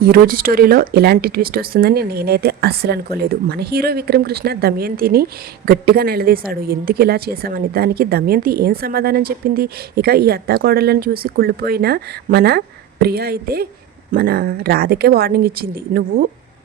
ఈ రోజు స్టోరీలో ఇలాంటి ట్విస్ట్ వస్తుందని నేనైతే అస్సలు అనుకోలేదు. మన హీరో విక్రమ్ కృష్ణ దమయంతిని గట్టిగా నిలదీశాడు. ఎందుకు ఇలా చేశామని. దానికి దమయంతి ఏం సమాధానం చెప్పింది. ఇక ఈ అత్తాకోడలను చూసి కుళ్ళిపోయిన మన ప్రియ అయితే మన రాధకే వార్నింగ్ ఇచ్చింది. నువ్వు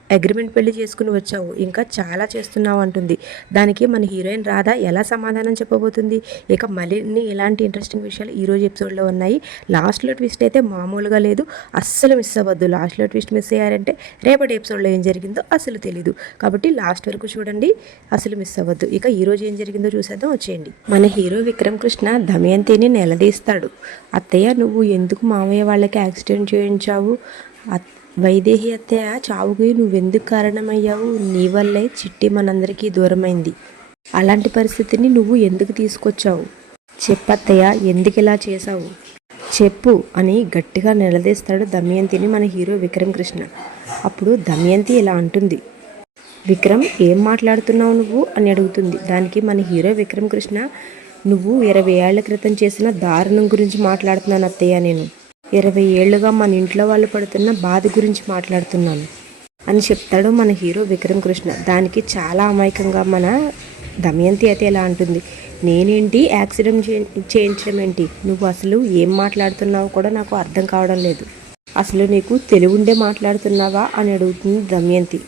అగ్రిమెంట్ పెళ్లి చేసుకుని వచ్చావు, ఇంకా చాలా చేస్తున్నావు అంటుంది. దానికి మన హీరోయిన్ రాధ ఎలా సమాధానం చెప్పబోతుంది. ఇక మళ్ళీ ఇలాంటి ఇంట్రెస్టింగ్ విషయాలు ఈరోజు ఎపిసోడ్లో ఉన్నాయి. లాస్ట్లో ట్విస్ట్ అయితే మామూలుగా లేదు, అస్సలు మిస్ అవ్వద్దు. లాస్ట్లో ట్విస్ట్ మిస్ అయ్యారంటే రేపటి ఎపిసోడ్లో ఏం జరిగిందో అసలు తెలీదు. కాబట్టి లాస్ట్ వరకు చూడండి, అసలు మిస్ అవ్వద్దు. ఇక ఈరోజు ఏం జరిగిందో చూసేద్దాం, వచ్చేయండి. మన హీరో విక్రమ్ కృష్ణ దమయంతిని నిలదీస్తాడు. అత్తయ్య, నువ్వు ఎందుకు మామయ్య వాళ్ళకి యాక్సిడెంట్ చేయించావు? వైదేహి అత్తయ్య చావుకి నువ్వెందుకు కారణమయ్యావు? నీ వల్లే చిట్టి మనందరికీ దూరమైంది. అలాంటి పరిస్థితిని నువ్వు ఎందుకు తీసుకొచ్చావు? చెప్పత్తయ్య, ఎందుకు ఇలా చేశావు? చెప్పు అని గట్టిగా నిలదీస్తాడు దమయంతిని మన హీరో విక్రమ్ కృష్ణ. అప్పుడు దమయంతి ఇలా అంటుంది. విక్రమ్, ఏం మాట్లాడుతున్నావు నువ్వు అని అడుగుతుంది. దానికి మన హీరో విక్రమ్ కృష్ణ, నువ్వు 20 ఏళ్ల క్రితం చేసిన దారుణం గురించి మాట్లాడుతున్నాను అత్తయ్య. నేను 20 ఏళ్లుగా మన ఇంట్లో వాళ్ళు పడుతున్న బాధ గురించి మాట్లాడుతున్నాను అని చెప్తాడు మన హీరో విక్రమ్ కృష్ణ. దానికి చాలా అమాయకంగా మన దమయంతి అయితే ఎలా అంటుంది. నేనేంటి యాక్సిడెంట్ చేయించడం ఏంటి? నువ్వు అసలు ఏం మాట్లాడుతున్నావో కూడా నాకు అర్థం కావడం లేదు. అసలు నీకు తెలివుండే మాట్లాడుతున్నావా అని అడుగుతుంది దమయంతి.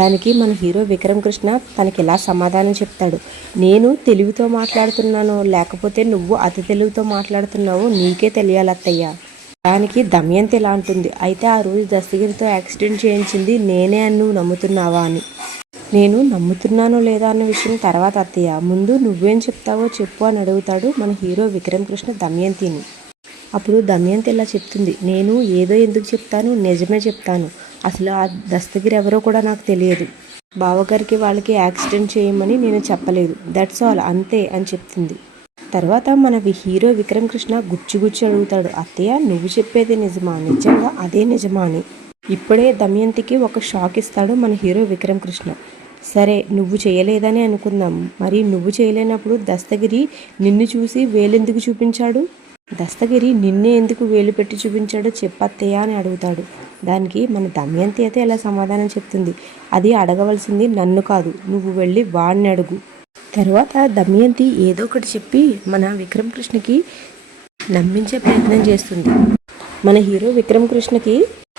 దానికి మన హీరో విక్రమ్ కృష్ణ తనకి ఎలా సమాధానం చెప్తాడు. నేను తెలివితో మాట్లాడుతున్నానో లేకపోతే నువ్వు అతి తెలివితో మాట్లాడుతున్నావో నీకే తెలియాలి అత్తయ్య. దానికి దమయంతి ఎలా అంటుంది. అయితే ఆ రోజు దస్తగిరితో యాక్సిడెంట్ చేయించింది నేనే అని నువ్వు నమ్ముతున్నావా అని. నేను నమ్ముతున్నానో లేదా అన్న విషయం తర్వాత అత్తయ్య, ముందు నువ్వేం చెప్తావో చెప్పు అని అడుగుతాడు మన హీరో విక్రమ్ కృష్ణ దమయంతిని. అప్పుడు దమయంతి ఇలా చెప్తుంది. నేను ఏదో ఎందుకు చెప్తాను, నిజమే చెప్తాను. అసలు ఆ దస్తగిరి ఎవరో కూడా నాకు తెలియదు. బావగారికి వాళ్ళకి యాక్సిడెంట్ చేయమని నేను చెప్పలేదు. దట్స్ ఆల్, అంతే అని చెప్తుంది. తర్వాత మన హీరో విక్రమ్ కృష్ణ గుచ్చి అడుగుతాడు. అత్తయ్య, నువ్వు చెప్పేది నిజమా? నిజంగా అదే నిజమా అని. ఇప్పుడే దమయంతికి ఒక షాక్ ఇస్తాడు మన హీరో విక్రమ్ కృష్ణ. సరే, నువ్వు చేయలేదని అనుకుందాం. మరి నువ్వు చేయలేనప్పుడు దస్తగిరి నిన్ను చూసి వేలెందుకు చూపించాడు? దస్తగిరి నిన్నే ఎందుకు వేలు పెట్టి చూపించాడో చెప్పత్తయ్య అని అడుగుతాడు. దానికి మన దమయంతి అయితే ఎలా సమాధానం చెప్తుంది. అది అడగవలసింది నన్ను కాదు, నువ్వు వెళ్ళి వాడిని అడుగు. తర్వాత దమయంతి ఏదో ఒకటి చెప్పి మన విక్రమ్ కృష్ణకి నమ్మించే ప్రయత్నం చేస్తుంది. మన హీరో విక్రమ్ కృష్ణకి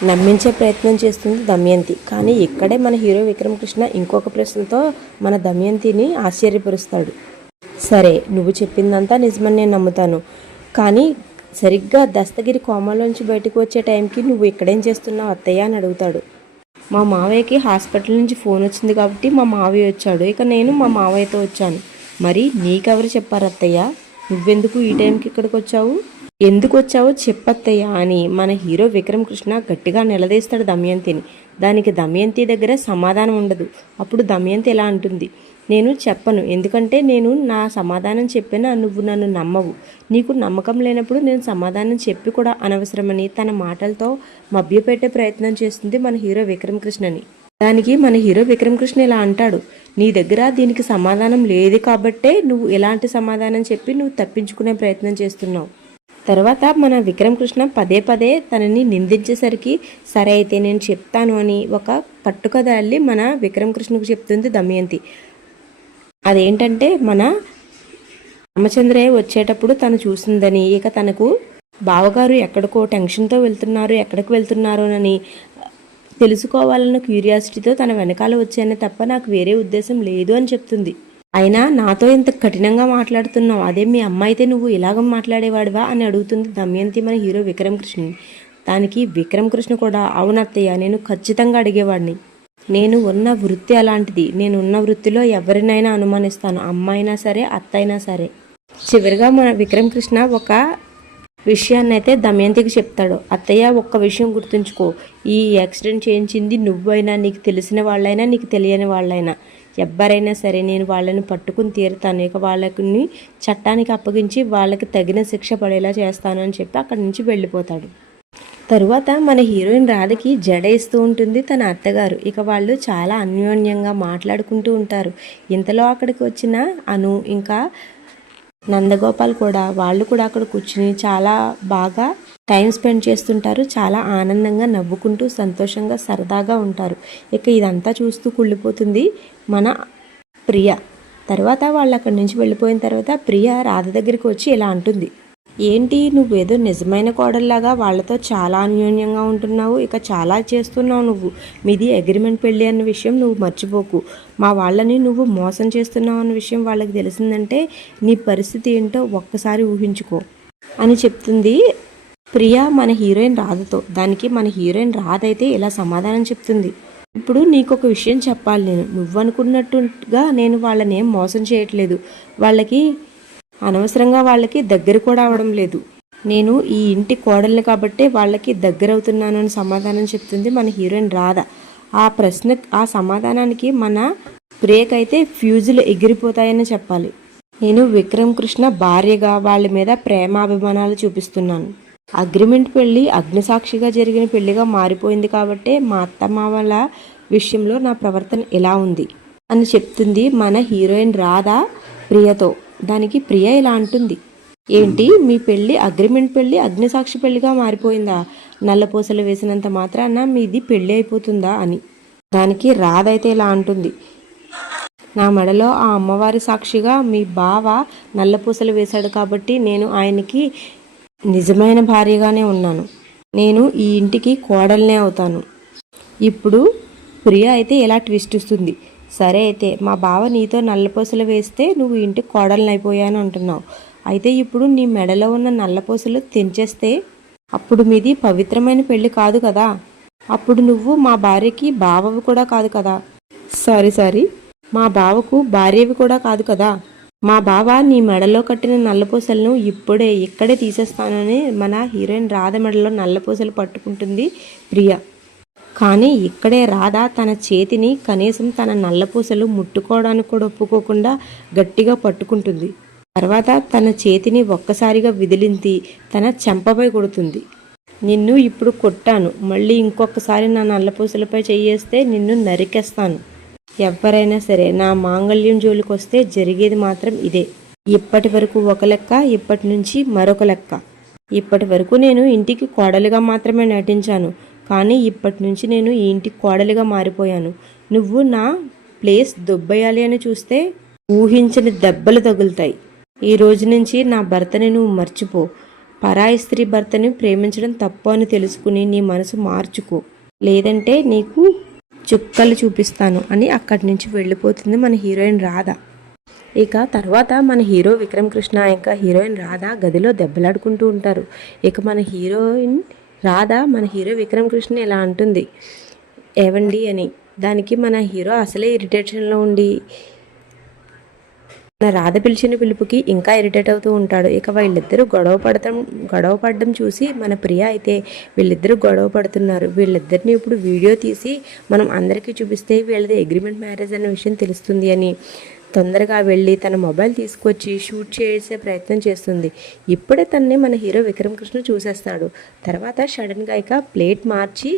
నమ్మించే ప్రయత్నం చేస్తుంది దమయంతి. కానీ ఇక్కడే మన హీరో విక్రమ్ కృష్ణ ఇంకొక ప్రశ్నతో మన దమయంతిని ఆశ్చర్యపరుస్తాడు. సరే, నువ్వు చెప్పిందంతా నిజమని నేను నమ్ముతాను. కానీ సరిగ్గా దస్తగిరి కోమాలోంచి బయటకు వచ్చే టైంకి నువ్వు ఇక్కడేం చేస్తున్నావు అత్తయ్య అని అడుగుతాడు. మా మావయ్యకి హాస్పిటల్ నుంచి ఫోన్ వచ్చింది కాబట్టి మా మావయ్య వచ్చాడు. ఇక నేను మా మావయ్యతో వచ్చాను. మరి నీకెవరు చెప్పారు అత్తయ్య? నువ్వెందుకు ఈ టైంకి ఇక్కడికి వచ్చావు? ఎందుకు వచ్చావో చెప్పత్తయ్య అని మన హీరో విక్రమ్ కృష్ణ గట్టిగా నిలదీస్తాడు దమయంతిని. దానికి దమయంతి దగ్గర సమాధానం ఉండదు. అప్పుడు దమయంతి ఎలా అంటుంది. నేను చెప్పను, ఎందుకంటే నేను నా సమాధానం చెప్పినా నువ్వు నన్ను నమ్మవు. నీకు నమ్మకం లేనప్పుడు నేను సమాధానం చెప్పి కూడా అనవసరమని తన మాటలతో మభ్యపెట్టే ప్రయత్నం చేస్తుంది మన హీరో విక్రమ్ కృష్ణని. దానికి మన హీరో విక్రమ్ కృష్ణ ఇలా అంటాడు. నీ దగ్గర దీనికి సమాధానం లేదు కాబట్టే నువ్వు ఎలాంటి సమాధానం చెప్పి నువ్వు తప్పించుకునే ప్రయత్నం చేస్తున్నావు. తర్వాత మన విక్రమ్ కృష్ణ పదే పదే తనని నిందించేసరికి సరే అయితే నేను చెప్తాను అని ఒక కట్టుకథ అల్లి మన విక్రమ్ కృష్ణకు చెప్తుంది దమయంతి. అదేంటంటే మన రామచంద్రయ్య వచ్చేటప్పుడు తను చూసిందని, ఇక తనకు బావగారు ఎక్కడికో టెన్షన్తో వెళ్తున్నారు, ఎక్కడికి వెళ్తున్నారోనని తెలుసుకోవాలన్న క్యూరియాసిటీతో తన వెనకాల వచ్చానే తప్ప నాకు వేరే ఉద్దేశం లేదు అని చెప్తుంది. అయినా నాతో ఇంత కఠినంగా మాట్లాడుతున్నావు, అదే మీ అమ్మ అయితే నువ్వు ఇలాగ మాట్లాడేవాడివా అని అడుగుతుంది దమయంతి మన హీరో విక్రమ్ కృష్ణని. దానికి విక్రమ్ కృష్ణ కూడా అవునత్తయ్య, నేను ఖచ్చితంగా అడిగేవాడిని. నేను ఉన్న వృత్తి అలాంటిది. నేను ఉన్న వృత్తిలో ఎవరినైనా అనుమానిస్తాను, అమ్మ అయినా సరే అత్త అయినా సరే. చివరిగా మన విక్రమ్ కృష్ణ ఒక విషయాన్ని అయితే దమయంతికి చెప్తాడు. అత్తయ్య, ఒక్క విషయం గుర్తుంచుకో, ఈ యాక్సిడెంట్ చేయించింది నువ్వైనా, నీకు తెలిసిన వాళ్ళైనా, నీకు తెలియని వాళ్ళైనా, ఎవరైనా సరే నేను వాళ్ళని పట్టుకుని తీరుతాను. ఇక వాళ్ళని చట్టానికి అప్పగించి వాళ్ళకి తగిన శిక్ష పడేలా చేస్తాను అని చెప్పి అక్కడి నుంచి వెళ్ళిపోతాడు. తరువాత మన హీరోయిన్ రాధకి జడ ఇస్తూ ఉంటుంది తన అత్తగారు. ఇక వాళ్ళు చాలా అన్యోన్యంగా మాట్లాడుకుంటూ ఉంటారు. ఇంతలో అక్కడికి వచ్చిన అను ఇంకా నందగోపాల్ కూడా వాళ్ళు కూడా అక్కడ కూర్చుని చాలా బాగా టైం స్పెండ్ చేస్తుంటారు. చాలా ఆనందంగా నవ్వుకుంటూ సంతోషంగా సరదాగా ఉంటారు. ఇక ఇదంతా చూస్తూ కుళ్ళిపోతుంది మన ప్రియ. తర్వాత వాళ్ళు అక్కడి నుంచి వెళ్ళిపోయిన తర్వాత ప్రియ రాధ దగ్గరికి వచ్చి ఇలా అంటుంది, ఏంటి నువ్వేదో నిజమైన కోడల్లాగా వాళ్ళతో చాలా అన్యోన్యంగా ఉంటున్నావు, ఇక చాలా చేస్తున్నావు నువ్వు. మీది అగ్రిమెంట్ పెళ్ళి అన్న విషయం నువ్వు మర్చిపోకు. మా వాళ్ళని నువ్వు మోసం చేస్తున్నావు అన్న విషయం వాళ్ళకి తెలిసిందంటే నీ పరిస్థితి ఏంటో ఒక్కసారి ఊహించుకో అని చెప్తుంది ప్రియ మన హీరోయిన్ రాధతో. దానికి మన హీరోయిన్ రాధ అయితే ఇలా సమాధానం చెప్తుంది, ఇప్పుడు నీకు ఒక విషయం చెప్పాలి. నువ్వు అనుకున్నట్టుగా నేను వాళ్ళని ఏం మోసం చేయట్లేదు. వాళ్ళకి అనవసరంగా వాళ్ళకి దగ్గర కూడా అవడం లేదు. నేను ఈ ఇంటి కోడల్ని కాబట్టే వాళ్ళకి దగ్గర అవుతున్నాను అని సమాధానం చెప్తుంది మన హీరోయిన్ రాధ. ఆ సమాధానానికి మన ప్రియకైతే ఫ్యూజులు ఎగిరిపోతాయని చెప్పాలి. నేను విక్రమ్ కృష్ణ భార్యగా వాళ్ళ మీద ప్రేమాభిమానాలు చూపిస్తున్నాను. అగ్రిమెంట్ పెళ్ళి అగ్నిసాక్షిగా జరిగిన పెళ్లిగా మారిపోయింది కాబట్టే మా అత్తమామల విషయంలో నా ప్రవర్తన ఎలా ఉంది అని చెప్తుంది మన హీరోయిన్ రాధ ప్రియతో. దానికి ప్రియ ఇలా అంటుంది, ఏంటి మీ పెళ్ళి అగ్రిమెంట్ పెళ్ళి అగ్నిసాక్షి పెళ్లిగా మారిపోయిందా? నల్లపూసలు వేసినంత మాత్రాన మీది పెళ్ళి అయిపోతుందా అని. దానికి రాధ అయితే ఇలా అంటుంది, నా మెడలో ఆ అమ్మవారి సాక్షిగా మీ బావ నల్లపూసలు వేశాడు కాబట్టి నేను ఆయనకి నిజమైన భార్యగానే ఉన్నాను. నేను ఈ ఇంటికి కోడల్నే అవుతాను. ఇప్పుడు ప్రియ అయితే ఎలా ట్విస్ట్ ఇస్తుంది, సరే అయితే మా బావ నీతో నల్లపూసలు వేస్తే నువ్వు ఇంటికి కోడల్ని అయిపోయాను అంటున్నావు. అయితే ఇప్పుడు నీ మెడలో ఉన్న నల్లపూసలు తెంచేస్తే అప్పుడు మీది పవిత్రమైన పెళ్లి కాదు కదా. అప్పుడు నువ్వు మా భార్యకి బావవి కూడా కాదు కదా. సారీ మా బావకు భార్యవి కూడా కాదు కదా. మా బావ నీ మెడలో కట్టిన నల్లపూసలను ఇక్కడే తీసేస్తానని మన హీరోయిన్ రాధ మెడలో నల్లపూసలు పట్టుకుంటుంది ప్రియ. కానీ ఇక్కడే రాధ తన చేతిని కనీసం తన నల్లపూసలు ముట్టుకోవడానికి కూడా ఒప్పుకోకుండా గట్టిగా పట్టుకుంటుంది. తర్వాత తన చేతిని ఒక్కసారిగా విదిలించి తన చెంపపై కొడుతుంది. నిన్ను ఇప్పుడు కొట్టాను, మళ్ళీ ఇంకొకసారి నా నల్లపూసలపై చెయ్యేస్తే నిన్ను నరికేస్తాను. ఎవరైనా సరే నా మాంగళ్యం జోలికి వస్తే జరిగేది మాత్రం ఇదే. ఇప్పటి వరకు ఒక లెక్క, ఇప్పటి నుంచి మరొక లెక్క. ఇప్పటి వరకు నేను ఇంటికి కోడలిగా మాత్రమే నటించాను, కానీ ఇప్పటి నుంచి నేను ఈ ఇంటికి కోడలిగా మారిపోయాను. నువ్వు నా ప్లేస్ దొబ్బేయాలి అని చూస్తే ఊహించని దెబ్బలు తగులుతాయి. ఈ రోజు నుంచి నా భర్తని నువ్వు మర్చిపో. పరాయి స్త్రీ భర్తని ప్రేమించడం తప్పు అని తెలుసుకుని నీ మనసు మార్చుకో, లేదంటే నీకు చుక్కలు చూపిస్తాను అని అక్కడి నుంచి వెళ్ళిపోతుంది మన హీరోయిన్ రాధ. ఇక తర్వాత మన హీరో విక్రమ్ కృష్ణ ఇంకా హీరోయిన్ రాధ గదిలో దెబ్బలాడుకుంటూ ఉంటారు. ఇక మన హీరోయిన్ రాధ మన హీరో విక్రమ్ కృష్ణ ఇలా అంటుంది, ఏవండి అని. దానికి మన హీరో అసలే ఇరిటేషన్లో ఉండి మన రాధ పిలిచిన పిలుపుకి ఇంకా ఇరిటేట్ అవుతూ ఉంటాడు. ఇక వీళ్ళిద్దరూ గొడవ పడడం చూసి మన ప్రియ అయితే వీళ్ళిద్దరూ గొడవ పడుతున్నారు, వీళ్ళిద్దరిని ఇప్పుడు వీడియో తీసి మనం అందరికీ చూపిస్తే వీళ్ళది అగ్రిమెంట్ మ్యారేజ్ అనే విషయం తెలుస్తుంది అని తొందరగా వెళ్ళి తన మొబైల్ తీసుకొచ్చి షూట్ చేసే ప్రయత్నం చేస్తుంది. ఇప్పుడే తనని మన హీరో విక్రమ్ కృష్ణ చూసేస్తాడు. తర్వాత సడన్గా ఇక ప్లేట్ మార్చి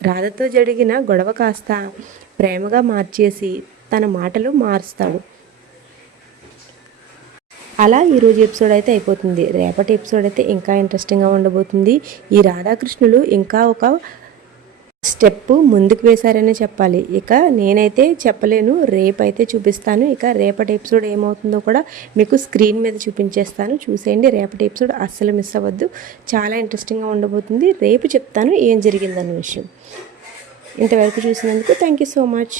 రాధతో జరిగిన గొడవ కాస్త ప్రేమగా మార్చేసి తన మాటలు మారుస్తాడు. అలా ఈరోజు ఎపిసోడ్ అయితే అయిపోతుంది. రేపటి ఎపిసోడ్ అయితే ఇంకా ఇంట్రెస్టింగ్గా ఉండబోతుంది. ఈ రాధాకృష్ణులు ఇంకా ఒక స్టెప్ ముందుకు వేశారనే చెప్పాలి. ఇక నేనైతే చెప్పలేను, రేపైతే చూపిస్తాను. ఇక రేపటి ఎపిసోడ్ ఏమవుతుందో కూడా మీకు స్క్రీన్ మీద చూపించేస్తాను, చూసేయండి. రేపటి ఎపిసోడ్ అస్సలు మిస్ అవ్వద్దు, చాలా ఇంట్రెస్టింగ్గా ఉండబోతుంది. రేపు చెప్తాను ఏం జరిగిందన్న విషయం. ఇంతవరకు చూసినందుకు థ్యాంక్ యూ సో మచ్.